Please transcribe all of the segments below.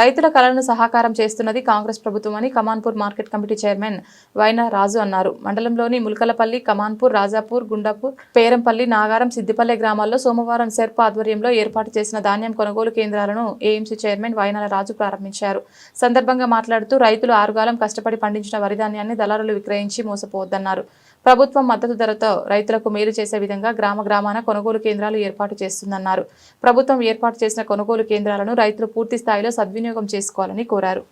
రైతుల కళలను సహకారం చేస్తున్నది కాంగ్రెస్ ప్రభుత్వం అని Kamanpur market committee chairman Vaina Raju అన్నారు. మండలంలోని ముల్కలపల్లి కమాన్పూర్ రాజాపూర్ గుండాపూర్ పేరంపల్లి నాగారం సిద్దిపల్లె గ్రామాల్లో సోమవారం సెర్ప ఆధ్వర్యంలో ఏర్పాటు చేసిన ధాన్యం కొనుగోలు కేంద్రాలను ఏఎంసీ చైర్మన్ వైనాల రాజు ప్రారంభించారు. సందర్భంగా మాట్లాడుతూ రైతులు ఆరుగాలం కష్టపడి పండించిన వరిధాన్యాన్ని దళారులు విక్రయించి మోసపోవద్దన్నారు. ప్రభుత్వం మద్దతు ధరతో రైతులకు మేలు చేసే విధంగా గ్రామ గ్రామాన కొనుగోలు కేంద్రాలు ఏర్పాటు చేస్తుందన్నారు. ప్రభుత్వం ఏర్పాటు చేసిన కొనుగోలు కేంద్రాలను రైతులు పూర్తి స్థాయిలో సద్వినియోగం చేసుకోవాలని కోరారు.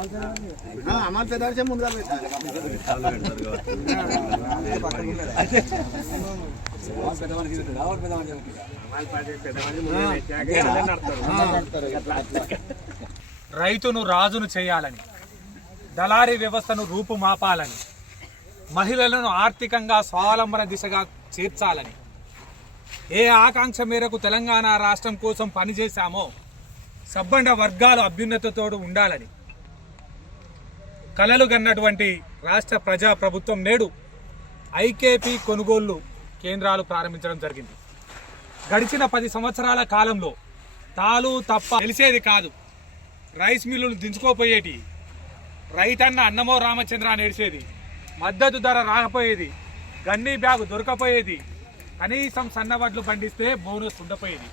అమలు పెద్ద ముందుగా పెట్టాలి రైతును రాజును చేయాలని దళారీ వ్యవస్థను రూపుమాపాలని మహిళలను ఆర్థికంగా స్వావలంబన దిశగా చేర్చాలని ఏ ఆకాంక్ష మేరకు తెలంగాణ రాష్ట్రం కోసం పనిచేశామో సబ్బండ వర్గాలు అభ్యున్నతతోడు ఉండాలని కలలు గన్నటువంటి రాష్ట్ర ప్రజా ప్రభుత్వం నేడు ఐకేపీ కొనుగోళ్ళు కేంద్రాలు ప్రారంభించడం జరిగింది. గడిచిన పది సంవత్సరాల కాలంలో తాలు తప్ప తెలిసేది కాదు. రైస్ మిల్లులు దించుకోపోయేటి రైతన్న అన్నమో రామచంద్ర నేడిసేది మద్దతు ధర రాకపోయేది గన్నీ బ్యాగు దొరకపోయేది కనీసం సన్నబడ్లు పండిస్తే బోనస్ ఉండపోయేది.